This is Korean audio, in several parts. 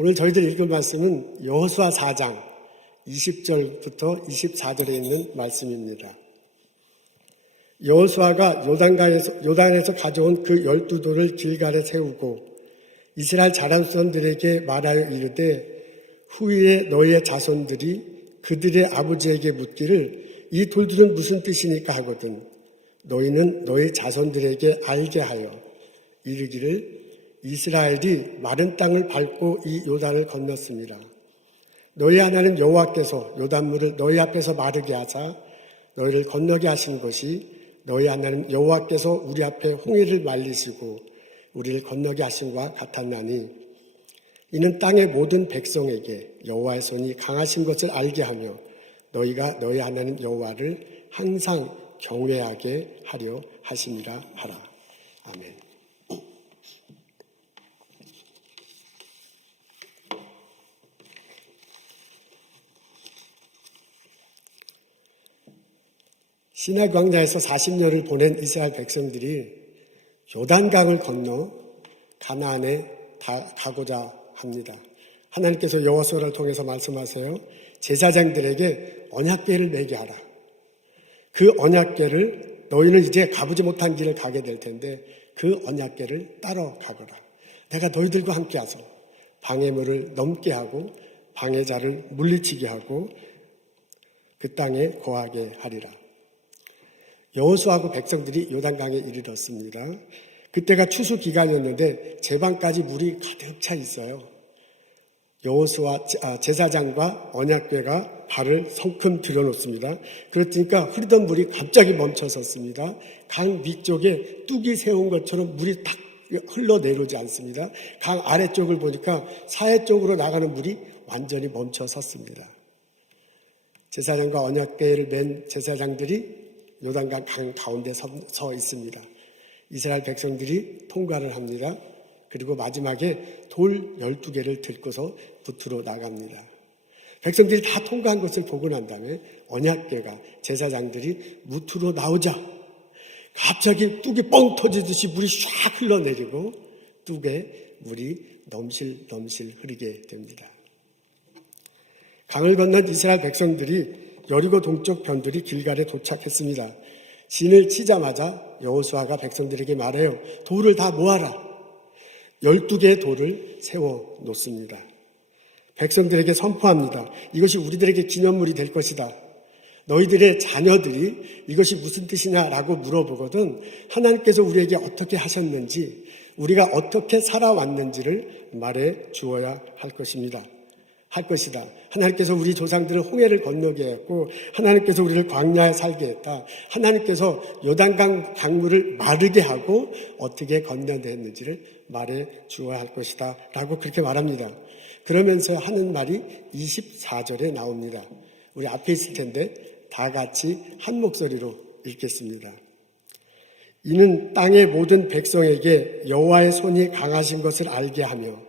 오늘 저희들 읽을 말씀은 여호수아 4장 20절부터 24절에 있는 말씀입니다. 여호수아가 요단에서 가져온 그 12돌을 길갈에 세우고 이스라엘 자손들에게 말하여 이르되 후에 너희의 자손들이 그들의 아버지에게 묻기를 이 돌들은 무슨 뜻이니까 하거든 너희는 너희 자손들에게 알게 하여 이르기를 이스라엘이 마른 땅을 밟고 이 요단을 건넜습니다. 너희 하나님 여호와께서 요단물을 너희 앞에서 마르게 하사 너희를 건너게 하신 것이 너희 하나님 여호와께서 우리 앞에 홍해를 말리시고 우리를 건너게 하신과 같았나니 이는 땅의 모든 백성에게 여호와의 손이 강하신 것을 알게 하며 너희가 너희 하나님 여호와를 항상 경외하게 하려 하심이라 하라. 아멘. 시내 광야에서 40년을 보낸 이스라엘 백성들이 요단강을 건너 가나안에 가고자 합니다. 하나님께서 여호수아를 통해서 말씀하세요. 제사장들에게 언약궤를 매게 하라. 그 언약궤를 너희는 이제 가보지 못한 길을 가게 될 텐데 그 언약궤를 따라가거라. 내가 너희들과 함께 하소. 방해물을 넘게 하고 방해자를 물리치게 하고 그 땅에 거하게 하리라. 여호수아하고 백성들이 요단강에 이르렀습니다. 그때가 추수 기간이었는데 제방까지 물이 가득 차 있어요. 여호수아 제사장과 언약궤가 발을 성큼 들여놓습니다. 그러니까 흐르던 물이 갑자기 멈춰섰습니다. 강 위쪽에 뚝이 세운 것처럼 물이 탁 흘러내려오지 않습니다. 강 아래쪽을 보니까 사해 쪽으로 나가는 물이 완전히 멈춰섰습니다. 제사장과 언약궤를 맨 제사장들이 요단강 강 가운데 서 있습니다. 이스라엘 백성들이 통과를 합니다. 그리고 마지막에 돌 12개를 들고서 붓으로 나갑니다. 백성들이 다 통과한 것을 보고 난 다음에 언약궤가 제사장들이 무트로 나오자 갑자기 뚝이 뻥 터지듯이 물이 쫙 흘러내리고 뚝에 물이 넘실넘실 흐르게 됩니다. 강을 건넌 이스라엘 백성들이 여리고 동쪽 변들이 길갈에 도착했습니다. 진을 치자마자 여호수아가 백성들에게 말해요. 돌을 다 모아라. 12개의 돌을 세워 놓습니다. 백성들에게 선포합니다. 이것이 우리들에게 기념물이 될 것이다. 너희들의 자녀들이 이것이 무슨 뜻이냐라고 물어보거든 하나님께서 우리에게 어떻게 하셨는지 우리가 어떻게 살아왔는지를 말해 주어야 할 것입니다. 하나님께서 우리 조상들을 홍해를 건너게 했고 하나님께서 우리를 광야에 살게 했다. 하나님께서 요단강 강물을 마르게 하고 어떻게 건너냈는지를 말해 주어야 할 것이다 라고 그렇게 말합니다. 그러면서 하는 말이 24절에 나옵니다. 우리 앞에 있을 텐데 다 같이 한 목소리로 읽겠습니다. 이는 땅의 모든 백성에게 여호와의 손이 강하신 것을 알게 하며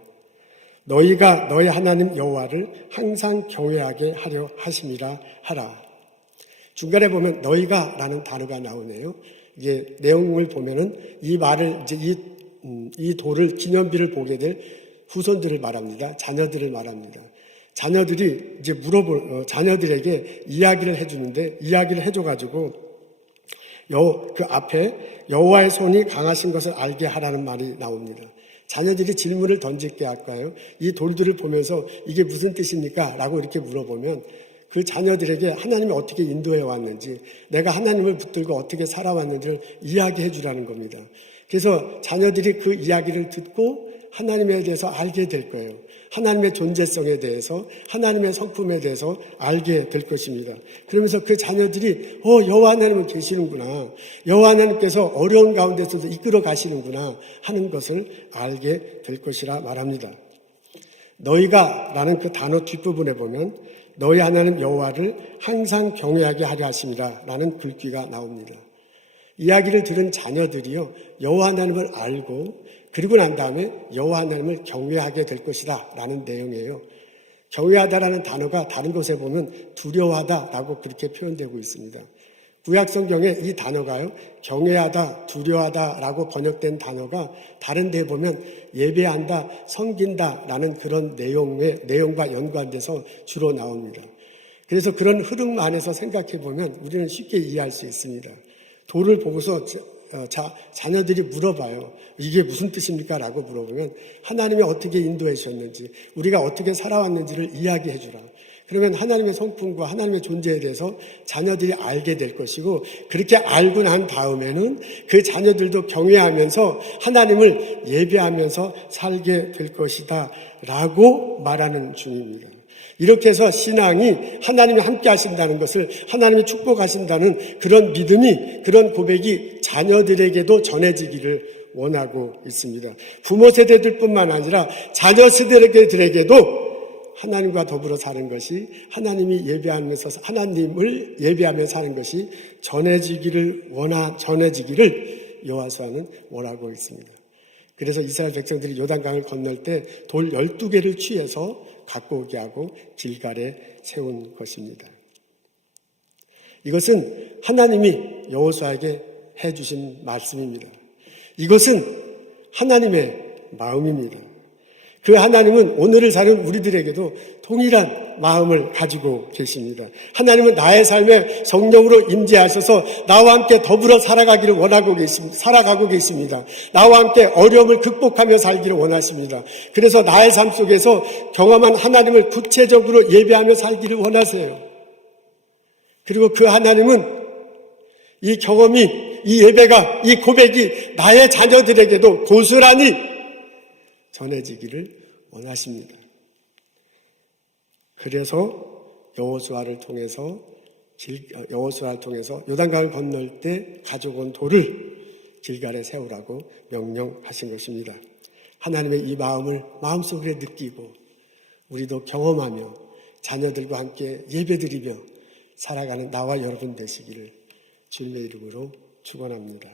너희가 너희 하나님 여호와를 항상 경외하게 하려 하심이라 하라. 중간에 보면 너희가 라는 단어가 나오네요. 이게 내용을 보면은 이 말을 이제 이 돌을 기념비를 보게 될 후손들을 말합니다. 자녀들을 말합니다. 자녀들이 이제 자녀들에게 이야기를 해주는데 이야기를 해줘가지고 그 앞에 여호와의 손이 강하신 것을 알게 하라는 말이 나옵니다. 자녀들이 질문을 던질게 할까요? 이 돌들을 보면서 이게 무슨 뜻입니까? 라고 이렇게 물어보면 그 자녀들에게 하나님이 어떻게 인도해 왔는지 내가 하나님을 붙들고 어떻게 살아왔는지를 이야기해 주라는 겁니다. 그래서 자녀들이 그 이야기를 듣고 하나님에 대해서 알게 될 거예요. 하나님의 존재성에 대해서 하나님의 성품에 대해서 알게 될 것입니다. 그러면서 그 자녀들이 여호와 하나님은 계시는구나. 여호와 하나님께서 어려운 가운데서도 이끌어 가시는구나 하는 것을 알게 될 것이라 말합니다. 너희가 라는 그 단어 뒷부분에 보면 너희 하나님 여호와를 항상 경외하게 하려 하심이라 라는 글귀가 나옵니다. 이야기를 들은 자녀들이요 여호와 하나님을 알고 그리고 난 다음에 여호와 하나님을 경외하게 될 것이다 라는 내용이에요. 경외하다라는 단어가 다른 곳에 보면 두려워하다라고 그렇게 표현되고 있습니다. 구약 성경에 이 단어가요, 경외하다, 두려워하다라고 번역된 단어가 다른 데 보면 예배한다, 섬긴다라는 그런 내용과 연관돼서 주로 나옵니다. 그래서 그런 흐름 안에서 생각해 보면 우리는 쉽게 이해할 수 있습니다. 돌을 보고서 자녀들이 물어봐요. 이게 무슨 뜻입니까? 라고 물어보면 하나님이 어떻게 인도해 주셨는지, 우리가 어떻게 살아왔는지를 이야기해 주라. 그러면 하나님의 성품과 하나님의 존재에 대해서 자녀들이 알게 될 것이고, 그렇게 알고 난 다음에는 그 자녀들도 경외하면서 하나님을 예배하면서 살게 될 것이다 라고 말하는 중입니다. 이렇게 해서 신앙이 하나님이 함께 하신다는 것을, 하나님이 축복하신다는 그런 믿음이, 그런 고백이 자녀들에게도 전해지기를 원하고 있습니다. 부모 세대들뿐만 아니라 자녀 세대들에게도 하나님과 더불어 사는 것이, 하나님이 예배하면서, 하나님을 예배하며 사는 것이 전해지기를 여호수아는 원하고 있습니다. 그래서 이스라엘 백성들이 요단강을 건널 때 돌 12개를 취해서 갖고 오게 하고 길갈에 세운 것입니다. 이것은 하나님이 여호수아에게 해주신 말씀입니다. 이것은 하나님의 마음입니다. 그 하나님은 오늘을 사는 우리들에게도 동일한 마음을 가지고 계십니다. 하나님은 나의 삶에 성령으로 임재하셔서 나와 함께 더불어 살아가기를 살아가고 계십니다. 나와 함께 어려움을 극복하며 살기를 원하십니다. 그래서 나의 삶 속에서 경험한 하나님을 구체적으로 예배하며 살기를 원하세요. 그리고 그 하나님은 이 경험이, 이 예배가, 이 고백이 나의 자녀들에게도 고스란히 전해지기를 원하십니다. 그래서 여호수아를 통해서 요단강을 건널 때 가져온 돌을 길갈에 세우라고 명령하신 것입니다. 하나님의 이 마음을 마음속에 느끼고 우리도 경험하며 자녀들과 함께 예배드리며 살아가는 나와 여러분 되시기를 주님의 이름으로 축원합니다.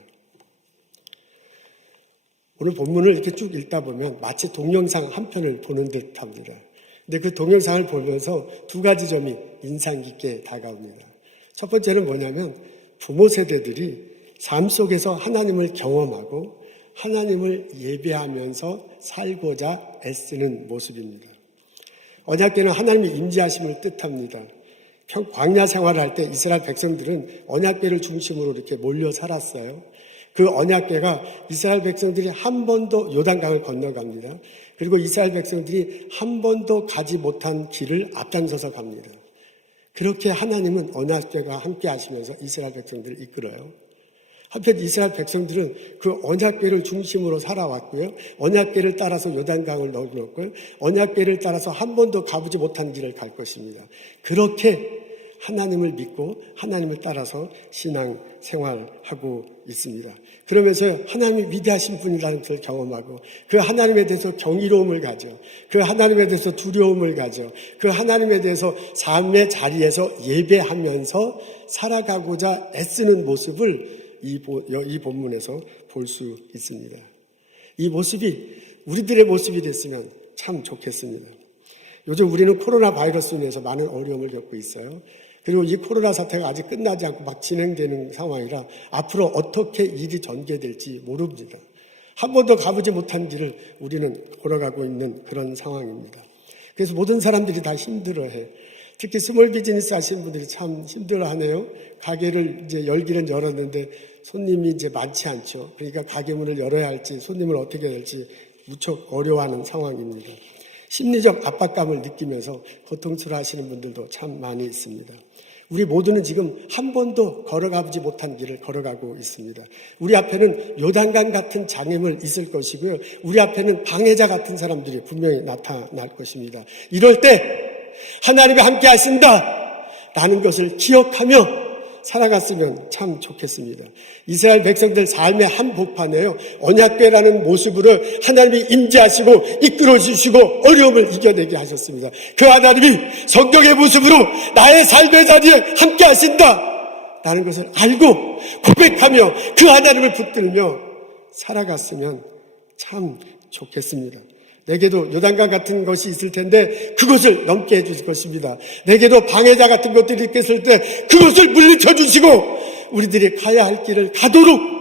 오늘 본문을 이렇게 쭉 읽다 보면 마치 동영상 한 편을 보는 듯 합니다. 근데 그 동영상을 보면서 두 가지 점이 인상 깊게 다가옵니다. 첫 번째는 뭐냐면 부모 세대들이 삶 속에서 하나님을 경험하고 하나님을 예배하면서 살고자 애쓰는 모습입니다. 언약궤는 하나님의 임재하심을 뜻합니다. 광야 생활을 할 때 이스라엘 백성들은 언약궤를 중심으로 이렇게 몰려 살았어요. 그 언약궤가 이스라엘 백성들이 한 번도 요단강을 건너갑니다. 그리고 이스라엘 백성들이 한 번도 가지 못한 길을 앞장서서 갑니다. 그렇게 하나님은 언약궤가 함께 하시면서 이스라엘 백성들을 이끌어요. 한편 이스라엘 백성들은 그 언약궤를 중심으로 살아왔고요. 언약궤를 따라서 요단강을 넘었고요. 언약궤를 따라서 한 번도 가보지 못한 길을 갈 것입니다. 그렇게 하나님을 믿고 하나님을 따라서 신앙 생활하고 있습니다. 그러면서 하나님이 위대하신 분이라는 것을 경험하고 그 하나님에 대해서 경이로움을 가져, 그 하나님에 대해서 두려움을 가져, 그 하나님에 대해서 삶의 자리에서 예배하면서 살아가고자 애쓰는 모습을 이 본문에서 볼 수 있습니다. 이 모습이 우리들의 모습이 됐으면 참 좋겠습니다. 요즘 우리는 코로나 바이러스로 인해서 많은 어려움을 겪고 있어요. 그리고 이 코로나 사태가 아직 끝나지 않고 막 진행되는 상황이라 앞으로 어떻게 일이 전개될지 모릅니다. 한 번도 가보지 못한 길을 우리는 걸어가고 있는 그런 상황입니다. 그래서 모든 사람들이 다 힘들어해. 특히 스몰 비즈니스 하시는 분들이 참 힘들어하네요. 가게를 이제 열기는 열었는데 손님이 이제 많지 않죠. 그러니까 가게 문을 열어야 할지 손님을 어떻게 할지 무척 어려워하는 상황입니다. 심리적 압박감을 느끼면서 고통스러워하시는 분들도 참 많이 있습니다. 우리 모두는 지금 한 번도 걸어가보지 못한 길을 걸어가고 있습니다. 우리 앞에는 요단강 같은 장애물 있을 것이고요. 우리 앞에는 방해자 같은 사람들이 분명히 나타날 것입니다. 이럴 때 하나님이 함께 하신다 라는 것을 기억하며 살아갔으면 참 좋겠습니다. 이스라엘 백성들 삶의 한 복판에요. 언약궤라는 모습으로 하나님이 임재하시고 이끌어주시고 어려움을 이겨내게 하셨습니다. 그 하나님이 성경의 모습으로 나의 삶의 자리에 함께 하신다 라는 것을 알고 고백하며 그 하나님을 붙들며 살아갔으면 참 좋겠습니다. 내게도 요단강 같은 것이 있을 텐데 그것을 넘게 해주실 것입니다. 내게도 방해자 같은 것들이 있을 때 그것을 물리쳐 주시고 우리들이 가야 할 길을 가도록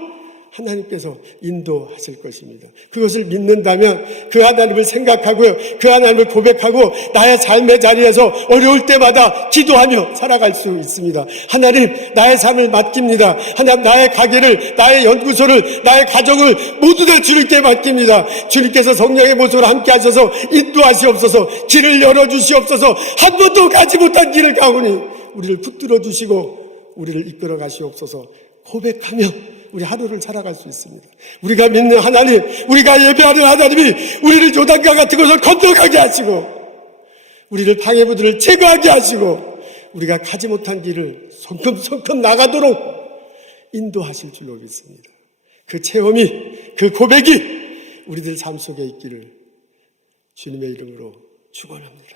하나님께서 인도하실 것입니다. 그것을 믿는다면 그 하나님을 생각하고요, 그 하나님을 고백하고 나의 삶의 자리에서 어려울 때마다 기도하며 살아갈 수 있습니다. 하나님, 나의 삶을 맡깁니다. 하나님, 나의 가게를, 나의 연구소를, 나의 가정을 모두 다 주님께 맡깁니다. 주님께서 성령의 모습으로 함께 하셔서 인도하시옵소서. 길을 열어주시옵소서. 한 번도 가지 못한 길을 가오니 우리를 붙들어 주시고 우리를 이끌어 가시옵소서. 고백하며 우리 하루를 살아갈 수 있습니다. 우리가 믿는 하나님, 우리가 예배하는 하나님이 우리를 요단강 같은 것을 건너가게 하시고 우리를 방해부들을 제거하게 하시고 우리가 가지 못한 길을 성큼성큼 나가도록 인도하실 줄로 믿습니다. 그 체험이, 그 고백이 우리들 삶 속에 있기를 주님의 이름으로 축원합니다.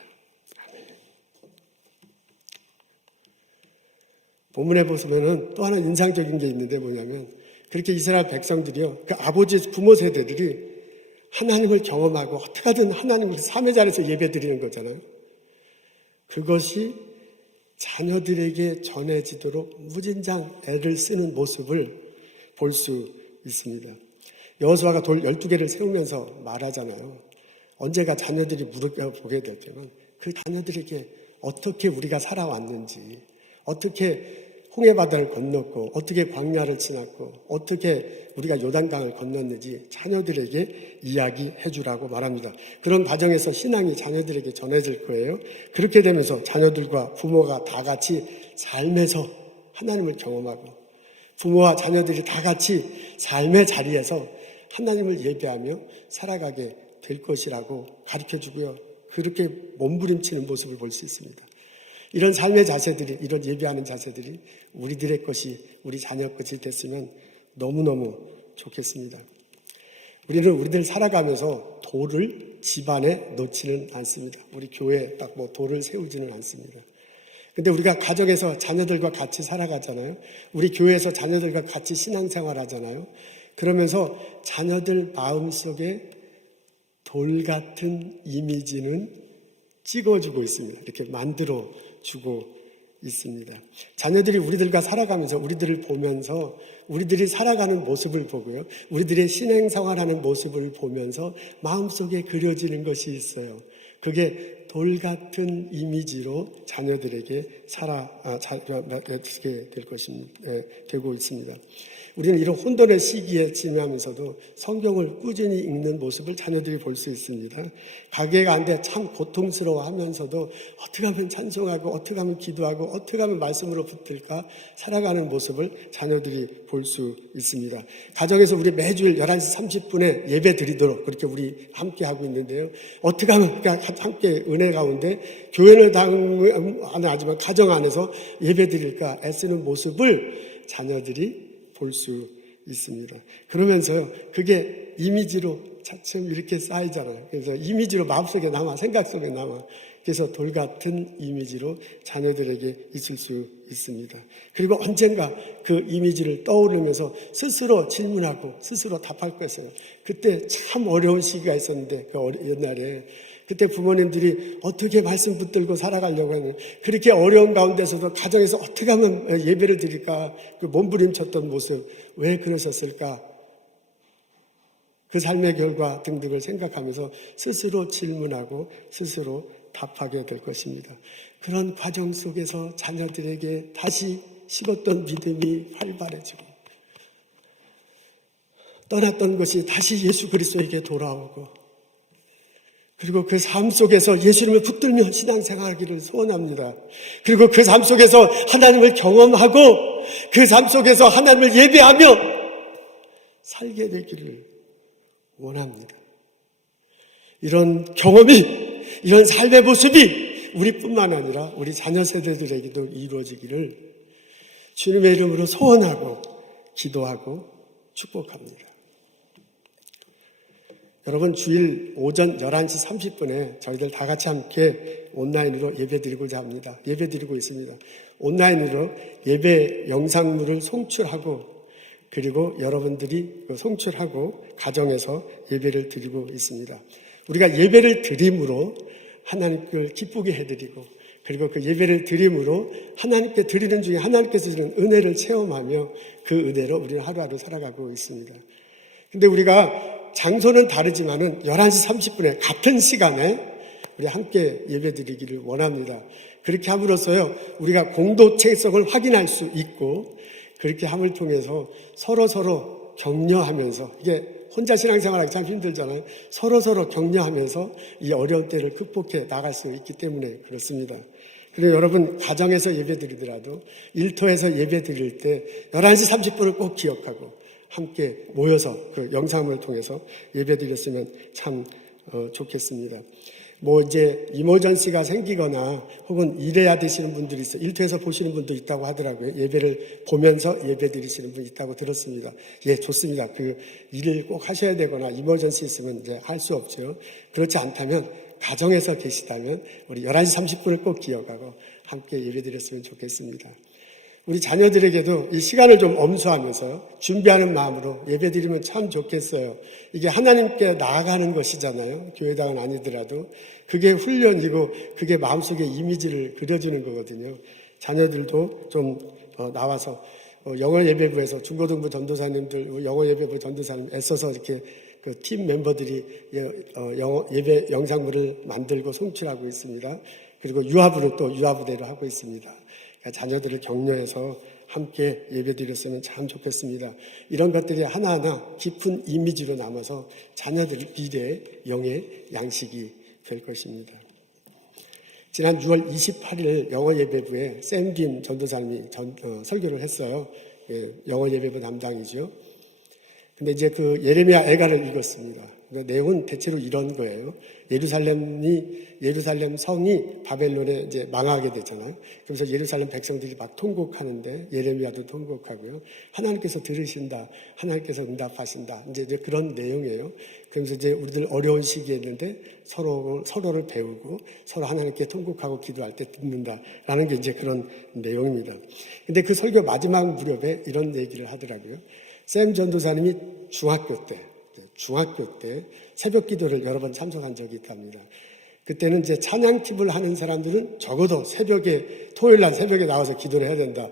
본문에 보시면은 또 하나 인상적인 게 있는데 뭐냐면, 그렇게 이스라엘 백성들이요, 그 아버지 부모 세대들이 하나님을 경험하고 어떻게 하든 하나님을 삶의 자리에서 예배 드리는 거잖아요. 그것이 자녀들에게 전해지도록 무진장 애를 쓰는 모습을 볼 수 있습니다. 여호수아가 돌 12개를 세우면서 말하잖아요. 언제가 자녀들이 물어보게 될 때는 그 자녀들에게 어떻게 우리가 살아왔는지, 어떻게 홍해바다를 건넜고 어떻게 광야를 지났고 어떻게 우리가 요단강을 건넜는지 자녀들에게 이야기해 주라고 말합니다. 그런 과정에서 신앙이 자녀들에게 전해질 거예요. 그렇게 되면서 자녀들과 부모가 다 같이 삶에서 하나님을 경험하고 부모와 자녀들이 다 같이 삶의 자리에서 하나님을 예배하며 살아가게 될 것이라고 가르쳐 주고요. 그렇게 몸부림치는 모습을 볼 수 있습니다. 이런 삶의 자세들이, 이런 예배하는 자세들이 우리들의 것이, 우리 자녀 것이 됐으면 너무너무 좋겠습니다. 우리는 우리들 살아가면서 돌을 집안에 놓지는 않습니다. 우리 교회에 딱 뭐 돌을 세우지는 않습니다. 근데 우리가 가정에서 자녀들과 같이 살아가잖아요. 우리 교회에서 자녀들과 같이 신앙생활 하잖아요. 그러면서 자녀들 마음속에 돌 같은 이미지는 찍어주고 있습니다. 이렇게 만들어주고 있습니다. 자녀들이 우리들과 살아가면서 우리들을 보면서 우리들이 살아가는 모습을 보고요. 우리들의 신앙생활하는 모습을 보면서 마음속에 그려지는 것이 있어요. 그게 돌 같은 이미지로 자녀들에게 살아가게 될 것입니다. 되고 있습니다. 우리는 이런 혼돈의 시기에 지나면서도 성경을 꾸준히 읽는 모습을 자녀들이 볼 수 있습니다. 가게가 가는데 참 고통스러워하면서도 어떻게 하면 찬송하고 어떻게 하면 기도하고 어떻게 하면 말씀으로 붙들까 살아가는 모습을 자녀들이 볼 수 있습니다. 가정에서 우리 매주일 11시 30분에 예배 드리도록 그렇게 우리 함께 하고 있는데요. 어떻게 하면 함께 은혜 가운데 교회를 안 하지만 가정 안에서 예배 드릴까 애쓰는 모습을 자녀들이 볼 수 있습니다. 그러면서 그게 이미지로 차츰 이렇게 쌓이잖아요. 그래서 이미지로 마음속에 남아, 생각 속에 남아. 그래서 돌 같은 이미지로 자녀들에게 있을 수 있습니다. 그리고 언젠가 그 이미지를 떠오르면서 스스로 질문하고 스스로 답할 것이에요. 그때 참 어려운 시기가 있었는데, 옛날에. 그때 부모님들이 어떻게 말씀 붙들고 살아가려고 하는, 그렇게 어려운 가운데서도 가정에서 어떻게 하면 예배를 드릴까, 그 몸부림쳤던 모습, 왜 그러셨을까? 그 삶의 결과 등등을 생각하면서 스스로 질문하고 스스로 답하게 될 것입니다. 그런 과정 속에서 자녀들에게 다시 식었던 믿음이 활발해지고 떠났던 것이 다시 예수 그리스도에게 돌아오고, 그리고 그 삶 속에서 예수님을 붙들며 신앙생활하기를 소원합니다. 그리고 그 삶 속에서 하나님을 경험하고 그 삶 속에서 하나님을 예배하며 살게 되기를 원합니다. 이런 경험이, 이런 삶의 모습이 우리뿐만 아니라 우리 자녀 세대들에게도 이루어지기를 주님의 이름으로 소원하고 기도하고 축복합니다. 여러분, 주일 오전 11시 30분에 저희들 다 같이 함께 온라인으로 예배드리고자 합니다. 예배드리고 있습니다. 온라인으로 예배 영상물을 송출하고, 그리고 여러분들이 송출하고 가정에서 예배를 드리고 있습니다. 우리가 예배를 드림으로 하나님을 기쁘게 해드리고 그리고 그 예배를 드림으로 하나님께 드리는 중에 하나님께서 주는 은혜를 체험하며 그 은혜로 우리는 하루하루 살아가고 있습니다. 근데 우리가 장소는 다르지만은 11시 30분에 같은 시간에 우리 함께 예배 드리기를 원합니다. 그렇게 함으로써요, 우리가 공동체성을 확인할 수 있고, 그렇게 함을 통해서 서로 격려하면서, 이게 혼자 신앙생활하기 참 힘들잖아요. 서로 격려하면서 이 어려운 때를 극복해 나갈 수 있기 때문에 그렇습니다. 그리고 여러분, 가정에서 예배 드리더라도 일터에서 예배 드릴 때 11시 30분을 꼭 기억하고 함께 모여서 그 영상을 통해서 예배 드렸으면 참 좋겠습니다. 이제 이머전시가 생기거나 혹은 일해야 되시는 분들이 있어요. 일터에서 보시는 분도 있다고 하더라고요. 예배를 보면서 예배 드리시는 분이 있다고 들었습니다. 예, 좋습니다. 그 일을 꼭 하셔야 되거나 이머전시 있으면 이제 할 수 없죠. 그렇지 않다면 가정에서 계시다면 우리 11시 30분을 꼭 기억하고 함께 예배 드렸으면 좋겠습니다. 우리 자녀들에게도 이 시간을 좀 엄수하면서 준비하는 마음으로 예배 드리면 참 좋겠어요. 이게 하나님께 나아가는 것이잖아요. 교회당은 아니더라도. 그게 훈련이고 그게 마음속에 이미지를 그려주는 거거든요. 자녀들도 좀 나와서 영어 예배부에서 중고등부 전도사님들, 영어 예배부 전도사님 애써서 이렇게 그 팀 멤버들이 영어 예배 영상물을 만들고 송출하고 있습니다. 그리고 유아부를 또 유아부대로 하고 있습니다. 자녀들을 격려해서 함께 예배드렸으면 참 좋겠습니다. 이런 것들이 하나하나 깊은 이미지로 남아서 자녀들 미래의 영의 양식이 될 것입니다. 지난 6월 28일 영어 예배부에 샘김 전도사님이 설교를 했어요. 영어 예배부 담당이죠. 근데 이제 그 예레미야 애가를 읽었습니다. 내용은 대체로 이런 거예요. 예루살렘 성이 바벨론에 이제 망하게 되잖아요. 그래서 예루살렘 백성들이 막 통곡하는데 예레미야도 통곡하고요. 하나님께서 들으신다. 하나님께서 응답하신다. 이제 그런 내용이에요. 그러면서 이제 우리들 어려운 시기에 있는데 서로를 배우고 서로 하나님께 통곡하고 기도할 때 듣는다라는 게 이제 그런 내용입니다. 근데 그 설교 마지막 무렵에 이런 얘기를 하더라고요. 샘 전도사님이 중학교 때 새벽 기도를 여러 번 참석한 적이 있답니다. 그때는 이제 찬양팀을 하는 사람들은 적어도 토요일 날 새벽에 나와서 기도를 해야 된다.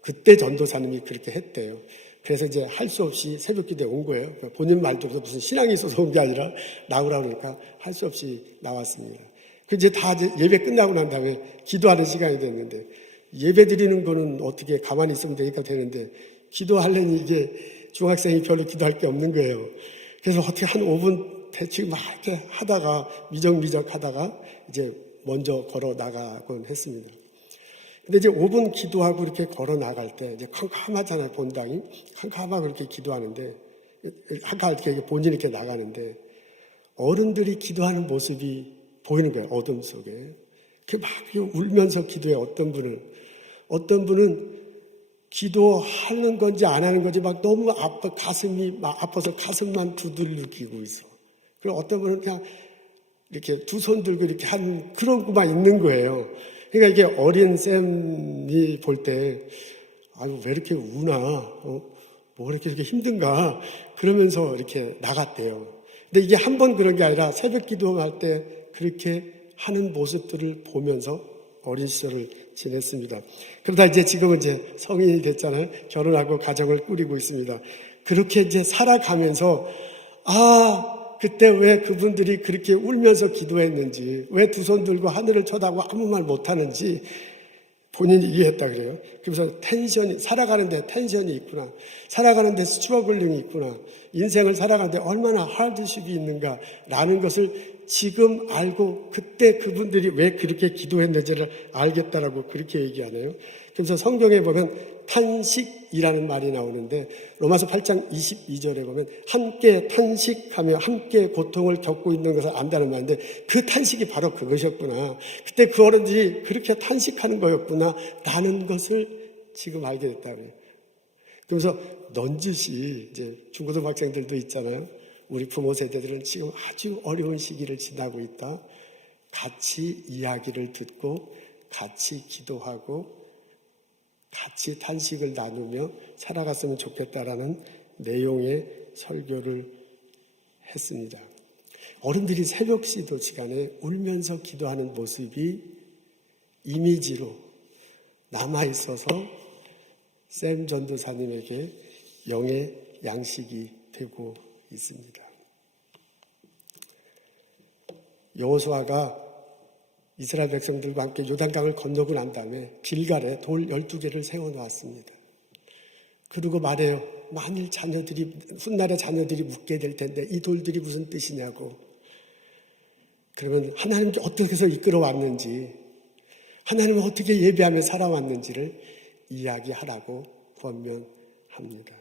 그때 전도사님이 그렇게 했대요. 그래서 이제 할 수 없이 새벽 기도에 온 거예요. 본인 말도 무슨 신앙이 있어서 온 게 아니라 나오라 그러니까 할 수 없이 나왔습니다. 그 이제 다 예배 끝나고 난 다음에 기도하는 시간이 됐는데 예배 드리는 거는 어떻게 가만히 있으면 되니까 되는데 기도하려니 이게 중학생이 별로 기도할 게 없는 거예요. 그래서 어떻게 한 5분 대충 막 이렇게 하다가 미적미적 하다가 이제 먼저 걸어 나가곤 했습니다. 근데 이제 5분 기도하고 이렇게 걸어 나갈 때 이제 캄캄하잖아요. 본당이 캄캄하고 이렇게 기도하는데 이렇게 본인이 이렇게 나가는데 어른들이 기도하는 모습이 보이는 거예요. 어둠 속에. 막 울면서 기도해. 어떤 분은 기도하는 건지 안 하는 건지 막 너무 가슴이 막 아파서 가슴만 두들기고 있어. 그리고 어떤 분은 그냥 이렇게 두 손 들고 이렇게 한 그런 것만 있는 거예요. 그러니까 이게 어린 쌤이 볼 때, 아유, 왜 이렇게 우나? 뭐 이렇게 힘든가? 그러면서 이렇게 나갔대요. 근데 이게 한 번 그런 게 아니라 새벽 기도할 때 그렇게 하는 모습들을 보면서 어린 시절을 지냈습니다. 그러다 이제 지금은 이제 성인이 됐잖아요. 결혼하고 가정을 꾸리고 있습니다. 그렇게 이제 살아가면서, 그때 왜 그분들이 그렇게 울면서 기도했는지, 왜 두 손 들고 하늘을 쳐다보고 아무 말 못하는지 본인이 이해했다 그래요. 그래서 살아가는데 텐션이 있구나. 살아가는데 스트러글링이 있구나. 인생을 살아가는데 얼마나 하드십이 있는가라는 것을 지금 알고 그때 그분들이 왜 그렇게 기도했는지를 알겠다라고 그렇게 얘기하네요. 그래서 성경에 보면 탄식이라는 말이 나오는데 로마서 8장 22절에 보면 함께 탄식하며 함께 고통을 겪고 있는 것을 안다는 말인데 그 탄식이 바로 그것이었구나. 그때 그 어른들이 그렇게 탄식하는 거였구나 라는 것을 지금 알게 됐다 그래요. 그래서 넌지시 이제 중고등 학생들도 있잖아요. 우리 부모 세대들은 지금 아주 어려운 시기를 지나고 있다. 같이 이야기를 듣고 같이 기도하고 같이 탄식을 나누며 살아갔으면 좋겠다라는 내용의 설교를 했습니다. 어른들이 새벽 시도 시간에 울면서 기도하는 모습이 이미지로 남아있어서 샘 전도사님에게 영의 양식이 되고 있습니다. 여호수아가 이스라엘 백성들과 함께 요단강을 건너고 난 다음에 길갈에 돌 12개를 세워놓았습니다. 그리고 말해요. 만일 훗날에 자녀들이 묻게 될 텐데 이 돌들이 무슨 뜻이냐고. 그러면 하나님께 어떻게 해서 이끌어왔는지, 하나님은 어떻게 예배하며 살아왔는지를 이야기하라고 권면합니다.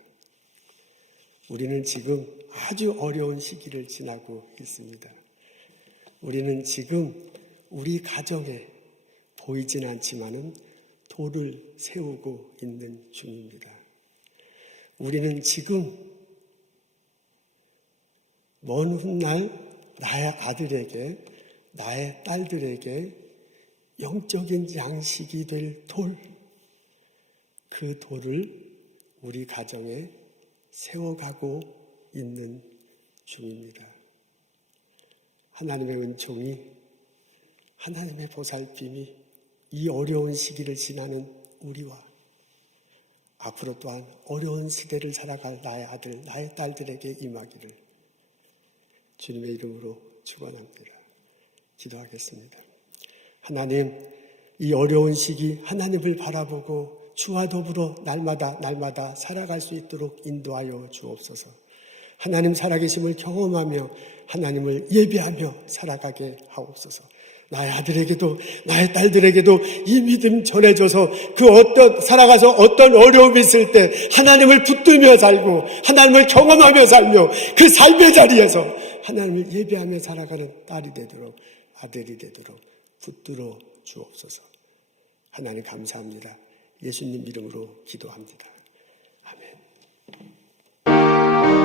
우리는 지금 아주 어려운 시기를 지나고 있습니다. 우리는 지금 우리 가정에 보이진 않지만은 돌을 세우고 있는 중입니다. 우리는 지금 먼 훗날 나의 아들에게, 나의 딸들에게 영적인 양식이 될 돌, 그 돌을 우리 가정에 세워가고 있는 중입니다. 하나님의 은총이, 하나님의 보살핌이 이 어려운 시기를 지나는 우리와 앞으로 또한 어려운 시대를 살아갈 나의 아들, 나의 딸들에게 임하기를 주님의 이름으로 축원합니다. 기도하겠습니다. 하나님, 이 어려운 시기 하나님을 바라보고 주와 더불어 날마다 살아갈 수 있도록 인도하여 주옵소서. 하나님 살아계심을 경험하며 하나님을 예배하며 살아가게 하옵소서. 나의 아들에게도 나의 딸들에게도 이 믿음 전해줘서 살아가서 어떤 어려움이 있을 때 하나님을 붙들며 살고 하나님을 경험하며 살며 그 삶의 자리에서 하나님을 예배하며 살아가는 딸이 되도록, 아들이 되도록 붙들어 주옵소서. 하나님 감사합니다. 예수님 이름으로 기도합니다.